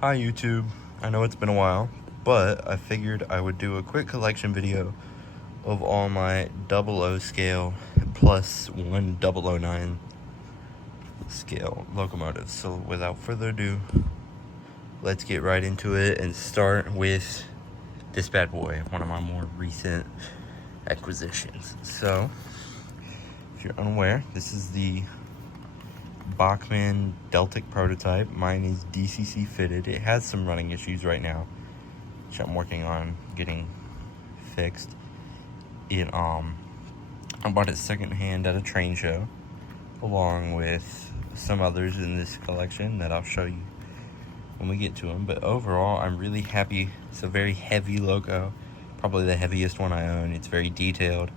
Hi YouTube, I know it's been a while, but I figured I would do a quick collection video of all my 00 scale plus one 009 scale locomotives. So without further ado, let's get right into it and start with this bad boy, one of my more recent acquisitions. So, if you're unaware, this is the Bachmann Deltic prototype. Mine is DCC fitted. It has some running issues right now, which I'm working on getting fixed. I bought it secondhand at a train show, along with some others in this collection that I'll show you when we get to them. But overall, I'm really happy. It's a very heavy loco, probably the heaviest one I own. It's very detailed,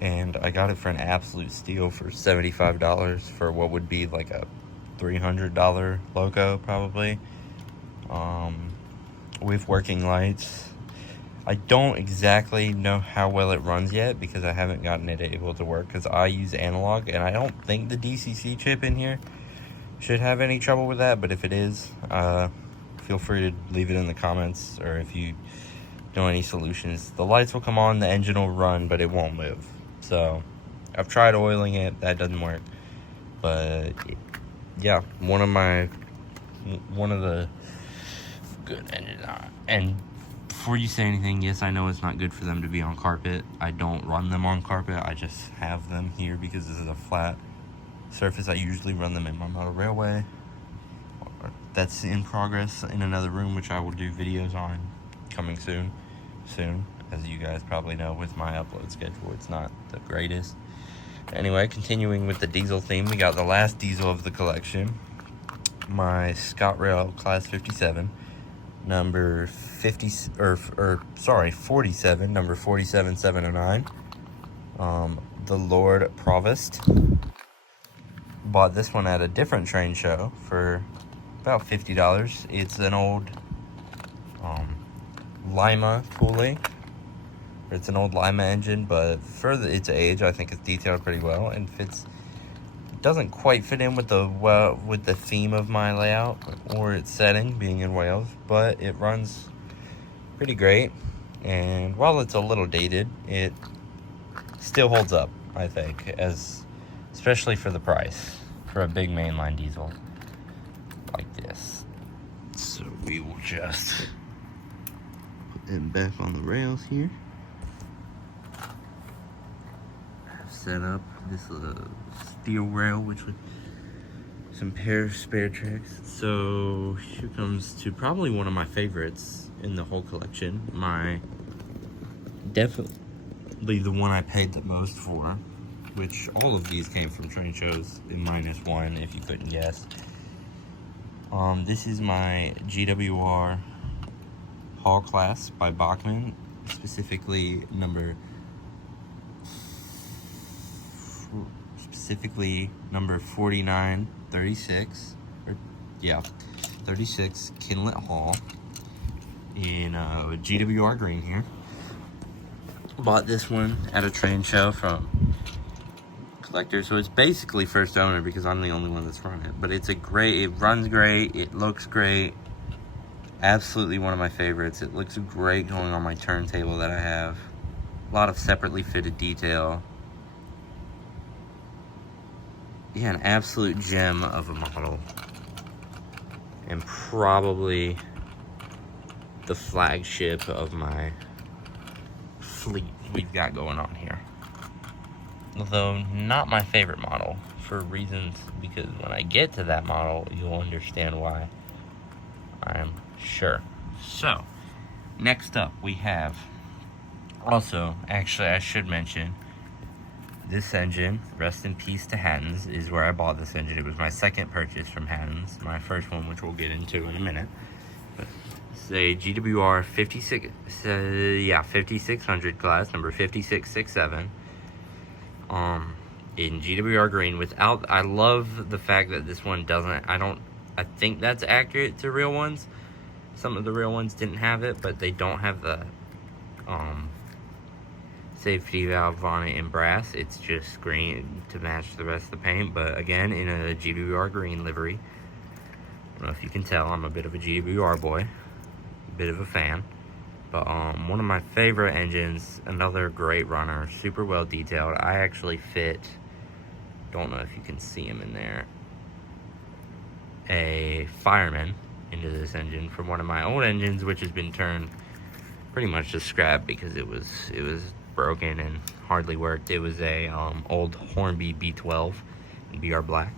and I got it for an absolute steal for $75 for what would be like a $300 loco probably, with working lights. I don't exactly know how well it runs yet because I haven't gotten it able to work because I use analog, and I don't think the DCC chip in here should have any trouble with that. But if it is, feel free to leave it in the comments, or if you know any solutions. The lights will come on, the engine will run, but it won't move. So I've tried oiling it, that doesn't work. But yeah, one of the good engines. And before you say anything, yes, I know it's not good for them to be on carpet. I don't run them on carpet. I just have them here because this is a flat surface. I usually run them in my motor railway. That's in progress in another room, which I will do videos on coming soon. As you guys probably know, with my upload schedule, it's not the greatest. Anyway, continuing with the diesel theme, we got the last diesel of the collection, my ScotRail Class 57, number 47, number 47709. The Lord Provost. Bought this one at a different train show for about $50. It's an old Lima tooling. It's an old Lima engine, but for its age, I think it's detailed pretty well and fits. Doesn't quite fit in with the theme of my layout or its setting, being in Wales, but it runs pretty great. And while it's a little dated, it still holds up, I think, especially for the price for a big mainline diesel like this. So we will just put them back on the rails here. Set up this steel rail, which with some spare tracks. So here comes to probably one of my favorites in the whole collection. Definitely the one I paid the most for, which all of these came from train shows in -1, if you couldn't guess. This is my GWR Hall Class by Bachmann, specifically number 4936, 36 Kinlet Hall in GWR green here. Bought this one at a train show from collector, so it's basically first owner because I'm the only one that's run it. But it runs great, it looks great, absolutely one of my favorites. It looks great going on my turntable that I have. A lot of separately fitted detail. Yeah, an absolute gem of a model, and probably the flagship of my fleet we've got going on here. Although not my favorite model, for reasons, because when I get to that model, you'll understand why, I'm sure. So, next up we have, also, actually I should mention, this engine, rest in peace to Hatton's, is where I bought this engine. It was my second purchase from Hatton's, my first one, which we'll get into in a minute. But it's a GWR 5600 class, number 5667, in GWR green. I love the fact that this one doesn't, I think that's accurate to real ones. Some of the real ones didn't have it, but they don't have the, safety valve on it in brass. It's just green to match the rest of the paint, but again in a GWR green livery. don't know if you can tell, I'm a bit of a GWR boy, a bit of a fan. But one of my favorite engines, another great runner, super well detailed. I actually fit, don't know if you can see him in there, a fireman into this engine from one of my old engines, which has been turned pretty much to scrap because it was broken and hardly worked. It was a old Hornby B12 in BR Black.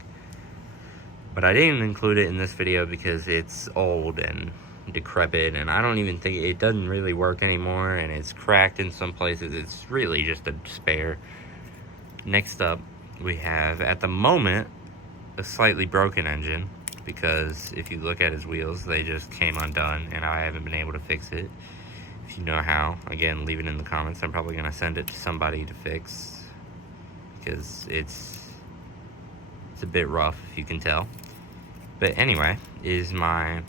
But I didn't include it in this video because it's old and decrepit, and I don't even think it doesn't really work anymore, and it's cracked in some places. It's really just a spare. Next up, we have, at the moment, a slightly broken engine, because if you look at his wheels, they just came undone, and I haven't been able to fix it. If you know how, again, leave it in the comments. I'm probably going to send it to somebody to fix, because it's a bit rough, if you can tell. But anyway, is my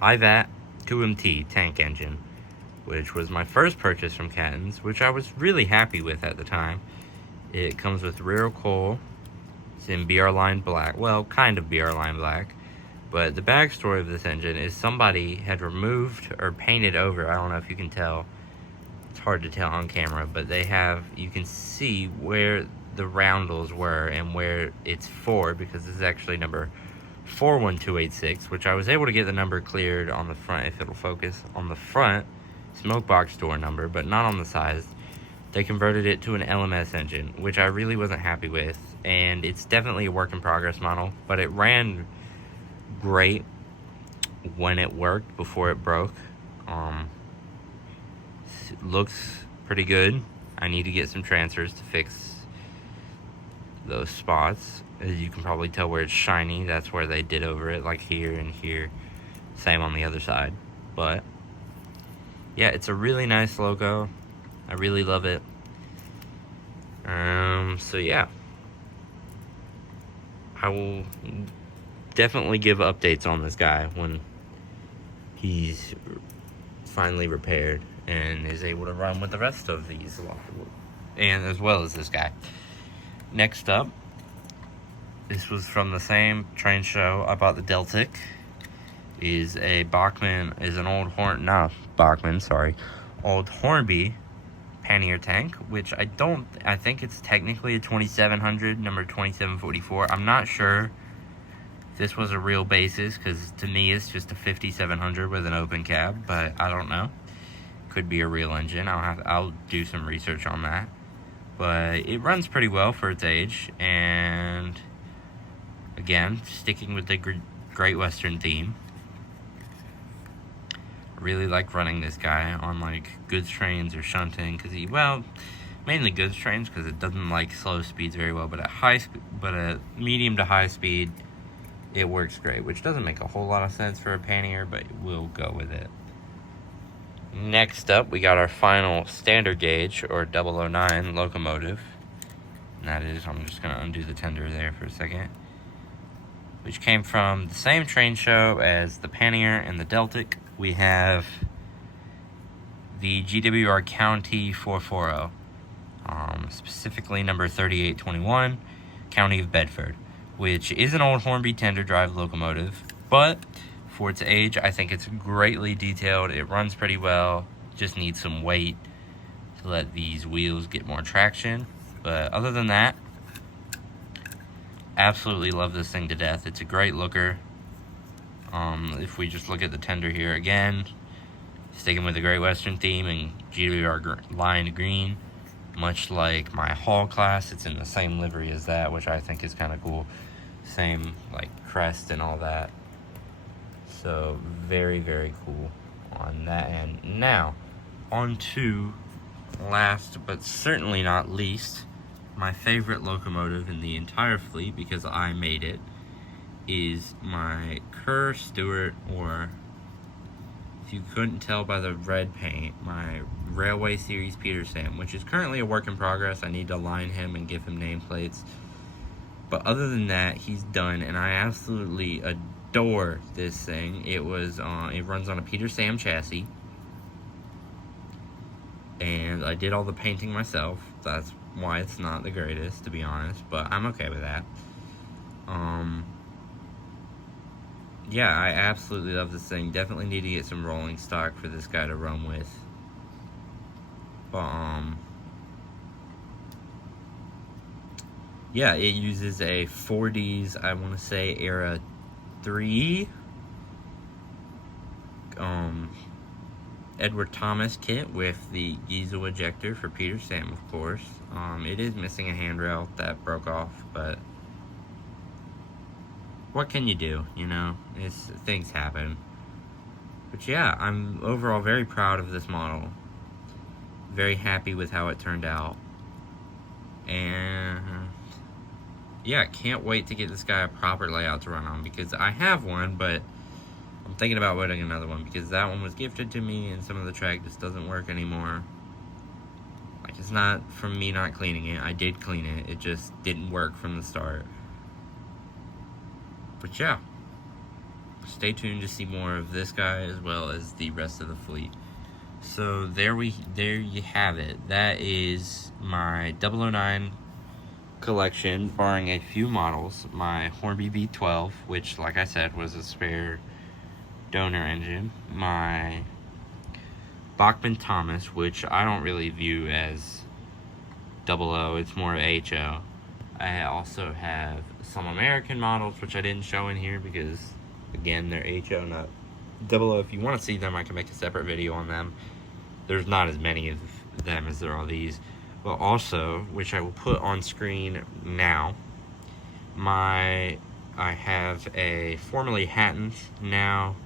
Ivat 2MT tank engine, which was my first purchase from Catton's, which I was really happy with at the time. It comes with rear coal. It's in BR Line Black. Well, kind of BR Line Black. But the backstory of this engine is somebody had removed or painted over, I don't know if you can tell. It's hard to tell on camera, but they have, you can see where the roundels were and where it's for, because this is actually number 41286, which I was able to get the number cleared on the front, if it'll focus, on the front smoke box door number, but not on the sides. They converted it to an LMS engine, which I really wasn't happy with, and it's definitely a work in progress model, but it ran great when it worked before it broke. It looks pretty good. I need to get some transfers to fix those spots. As you can probably tell where it's shiny, that's where they did over it, like here and here. Same on the other side. But yeah, it's a really nice logo. I really love it. So yeah, I will definitely give updates on this guy when he's finally repaired and is able to run with the rest of these, and as well as this guy. Next up, this was from the same train show. I bought the Deltic. Is a Bachmann, is an old old Hornby pannier tank, which I think it's technically a 2700, number 2744. I'm not sure if this was a real basis, because to me it's just a 5700 with an open cab, but I don't know. Could be a real engine. I'll do some research on that. But it runs pretty well for its age, and again, sticking with the Great Western theme. I really like running this guy on like goods trains or shunting, because mainly goods trains, because it doesn't like slow speeds very well, but at medium to high speed, it works great, which doesn't make a whole lot of sense for a pannier, but we'll go with it. Next up, we got our final standard gauge, or 009 locomotive. And that is, I'm just going to undo the tender there for a second. Which came from the same train show as the Pannier and the Deltic. We have the GWR County 440. Specifically number 3821, County of Bedford. Which is an old Hornby tender drive locomotive, but for its age, I think it's greatly detailed. It runs pretty well. Just needs some weight to let these wheels get more traction. But other than that, absolutely love this thing to death. It's a great looker. If we just look at the tender here again, sticking with the Great Western theme and GWR lined green, much like my Hall class, it's in the same livery as that, which I think is kind of cool. Same like crest and all that. So very, very cool on that end. Now, on to last but certainly not least, my favorite locomotive in the entire fleet, because I made it, is my Kerr Stewart, or if you couldn't tell by the red paint, my Railway Series Peter Sam, which is currently a work in progress. I need to line him and give him nameplates. But other than that, he's done, and I absolutely adore this thing. It runs on a Peter Sam chassis, and I did all the painting myself. That's why it's not the greatest, to be honest, but I'm okay with that. yeah, I absolutely love this thing. Definitely need to get some rolling stock for this guy to run with. But, yeah, it uses a 40s, I want to say, era 3 Edward Thomas kit with the Giesel ejector for Peter Sam, of course. It is missing a handrail that broke off, but what can you do, you know? Things happen. But yeah, I'm overall very proud of this model. Very happy with how it turned out. And yeah, can't wait to get this guy a proper layout to run on, because I have one, but I'm thinking about getting another one because that one was gifted to me and some of the track just doesn't work anymore. Like, it's not from me not cleaning it. I did clean it. It just didn't work from the start. But yeah, stay tuned to see more of this guy as well as the rest of the fleet. So there you have it. That is my 009 collection, barring a few models. My Hornby V12, which, like I said, was a spare donor engine. My Bachmann Thomas, which I don't really view as 00, it's more HO. I also have some American models, which I didn't show in here because, again, they're HO, not 00. If you want to see them, I can make a separate video on them. There's not as many of them as there are these. But also, which I will put on screen now, I have a formerly Hatton's, now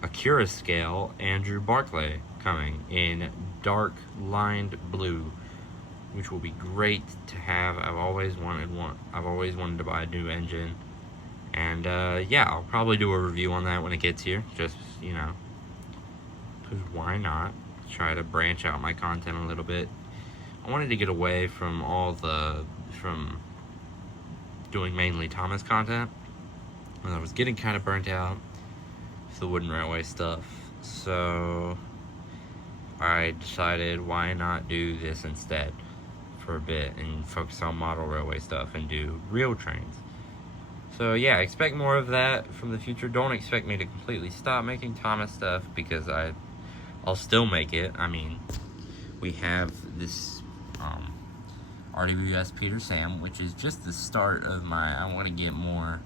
Acura scale Andrew Barclay coming in dark lined blue, which will be great to have. I've always wanted to buy a new engine, and yeah, I'll probably do a review on that when it gets here. Just, you know, because why not? Try to branch out my content a little bit. I wanted to get away from from doing mainly Thomas content, and I was getting kind of burnt out with the wooden railway stuff. So I decided, why not do this instead for a bit and focus on model railway stuff and do real trains. So yeah, expect more of that from the future. Don't expect me to completely stop making Thomas stuff, because I'll still make it. I mean, we have this RWS Peter Sam, which is just the start of I want to get more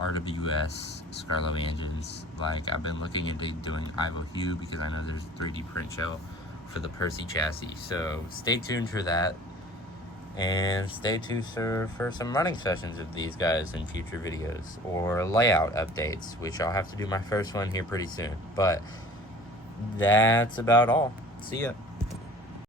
RWS Scarlovi engines. Like, I've been looking into doing Ivo Hue because I know there's a 3D print show for the Percy chassis. So stay tuned for that. And stay tuned for some running sessions of these guys in future videos, or layout updates, which I'll have to do my first one here pretty soon. But that's about all. See ya.